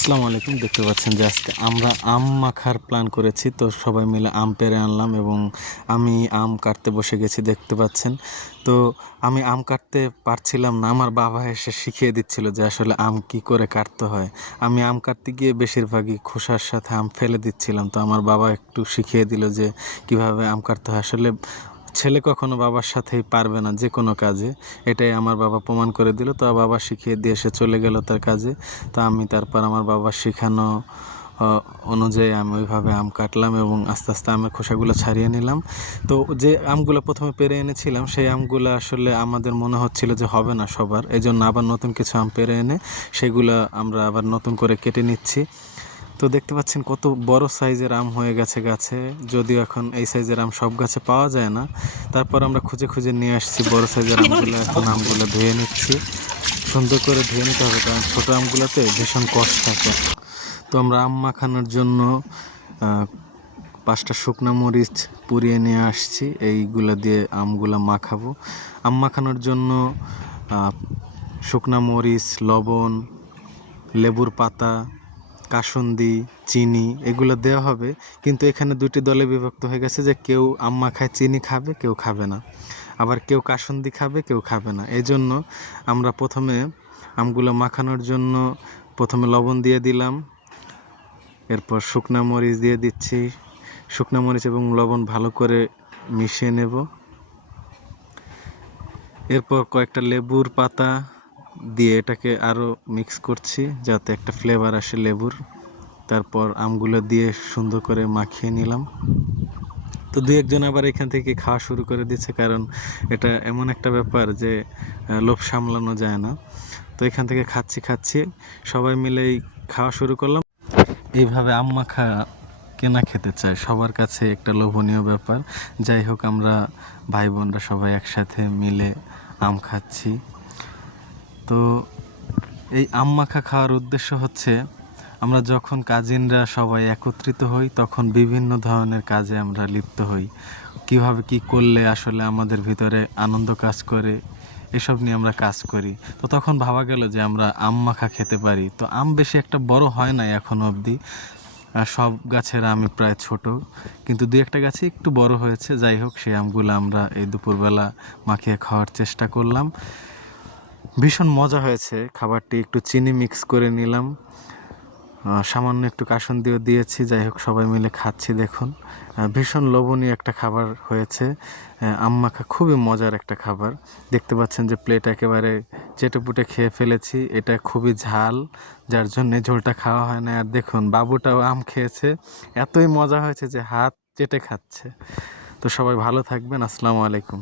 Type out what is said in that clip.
আসসালামু আলাইকুম। দেখতে পাচ্ছেন যে আজকে আমরা আম মাখার প্ল্যান করেছি, তো সবাই মিলে আম পেড়ে আনলাম এবং আমি আম কাটতে বসে গেছি। দেখতে পাচ্ছেন, তো আমি আম কাটতে পারছিলাম না, আমার বাবা এসে শিখিয়ে দিচ্ছিল যে আসলে আম কি করে কাটতে হয়। আমি আম কাটতে গিয়ে বেশিরভাগই খোসার সাথে আম ফেলে দিচ্ছিলাম, তো আমার বাবা একটু শিখিয়ে দিল যে কিভাবে আম কাটতে হয়। আসলে ছেলে কখনো বাবার সাথেই পারবে না যে কোনো কাজে, এটাই আমার বাবা প্রমাণ করে দিল। তো বাবা শিখিয়ে দিয়ে সে চলে গেল তার কাজে। তো আমি তারপর আমার বাবার শেখানো অনুযায়ী আমি ওইভাবে আম কাটলাম এবং আস্তে আস্তে আমের খোসাগুলো ছাড়িয়ে নিলাম। তো যে আমগুলো প্রথমে পেরে এনেছিলাম সেই আমগুলো আসলে আমাদের মনে হচ্ছিল যে হবে না সবার, এই জন্য আবার নতুন কিছু আম পেরে এনে সেগুলো আমরা আবার নতুন করে কেটে নিচ্ছি। তো দেখতে পাচ্ছেন কত বড় সাইজের আম হয়ে গেছে গাছে, যদিও এখন এই সাইজের আম সব গাছে পাওয়া যায় না। তারপর আমরা খুঁজে খুঁজে নিয়ে আসছি বড় সাইজের আমগুলো। এখন আমগুলো ধুয়ে নিচ্ছি, সুন্দর করে ধুয়ে নিতে হবে কারণ ছোটো আমগুলোতে ভীষণ কষ্ট থাকে। তো আমরা আম মাখানোর জন্য 5টা শুকনো মরিচ পুড়িয়ে নিয়ে আসছি, এইগুলা দিয়ে আমগুলা মাখাবো। আম মাখানোর জন্য শুকনো মরিচ, লবণ, লেবুর পাতা, কাসুন্দি, চিনি এগুলো দেওয়া হবে। কিন্তু এখানে দুটি দলে বিভক্ত হয়ে গেছে যে কেউ আম মাখায় চিনি খাবে, কেউ খাবে না, আবার কেউ কাসুন্দি খাবে, কেউ খাবে না। এই জন্য আমরা প্রথমে আমগুলো মাখানোর জন্য প্রথমে লবণ দিয়ে দিলাম, এরপর শুকনা মরিচ দিয়ে দিচ্ছি। শুকনা মরিচ এবং লবণ ভালো করে মিশিয়ে নেব। এরপর কয়েকটা লেবুর পাতা দিয়ে এটাকে আরও মিক্স করছি যাতে একটা ফ্লেভার আসে লেবুর। তারপর আমগুলো দিয়ে সুন্দর করে মাখিয়ে নিলাম। তো দুই একজন আবার এখান থেকে খাওয়া শুরু করে দিচ্ছে, কারণ এটা এমন একটা ব্যাপার যে লোভ সামলানো যায় না। তো এখান থেকে খাচ্ছি সবাই মিলেই খাওয়া শুরু করলাম। এইভাবে আম মাখা কেনা খেতে চায়, সবার কাছে একটা লোভনীয় ব্যাপার। যাই হোক, আমরা ভাই বোনরা সবাই একসাথে মিলে আম খাচ্ছি। তো এই আম মাখা খাওয়ার উদ্দেশ্য হচ্ছে আমরা যখন কাজিনরা সবাই একত্রিত হই তখন বিভিন্ন ধরনের কাজে আমরা লিপ্ত হই। কিভাবে কি করলে আসলে আমাদের ভিতরে আনন্দ কাজ করে এসব নিয়ে আমরা কাজ করি। তো তখন ভাবা গেল যে আমরা আম মাখা খেতে পারি। তো আম বেশি একটা বড় হয় নাই এখনো অবধি, সব গাছের আমই প্রায় ছোট, কিন্তু দু একটা গাছে একটু বড় হয়েছে। যাই হোক, সেই আমগুলো আমরা এই দুপুরবেলা মাখিয়ে খাওয়ার চেষ্টা করলাম। ভীষণ মজা হয়েছে খাবারটি। একটু চিনি মিক্স করে নিলাম, সামান্য একটু কাসুন্দিও দিয়েছি। যাই হোক, সবাই মিলে খাচ্ছি। দেখুন, ভীষণ লোভনীয় একটা খাবার হয়েছে। আম মাখা খুবই মজার একটা খাবার। দেখতে পাচ্ছেন যে প্লেট একেবারে চেটেপুটে খেয়ে ফেলেছি। এটা খুবই ঝাল, যার জন্যে ঝোলটা খাওয়া হয় না। আর দেখুন, বাবুটাও আম খেয়েছে, এতই মজা হয়েছে যে হাত চেটে খাচ্ছে। তো সবাই ভালো থাকবেন। আসসালামু আলাইকুম।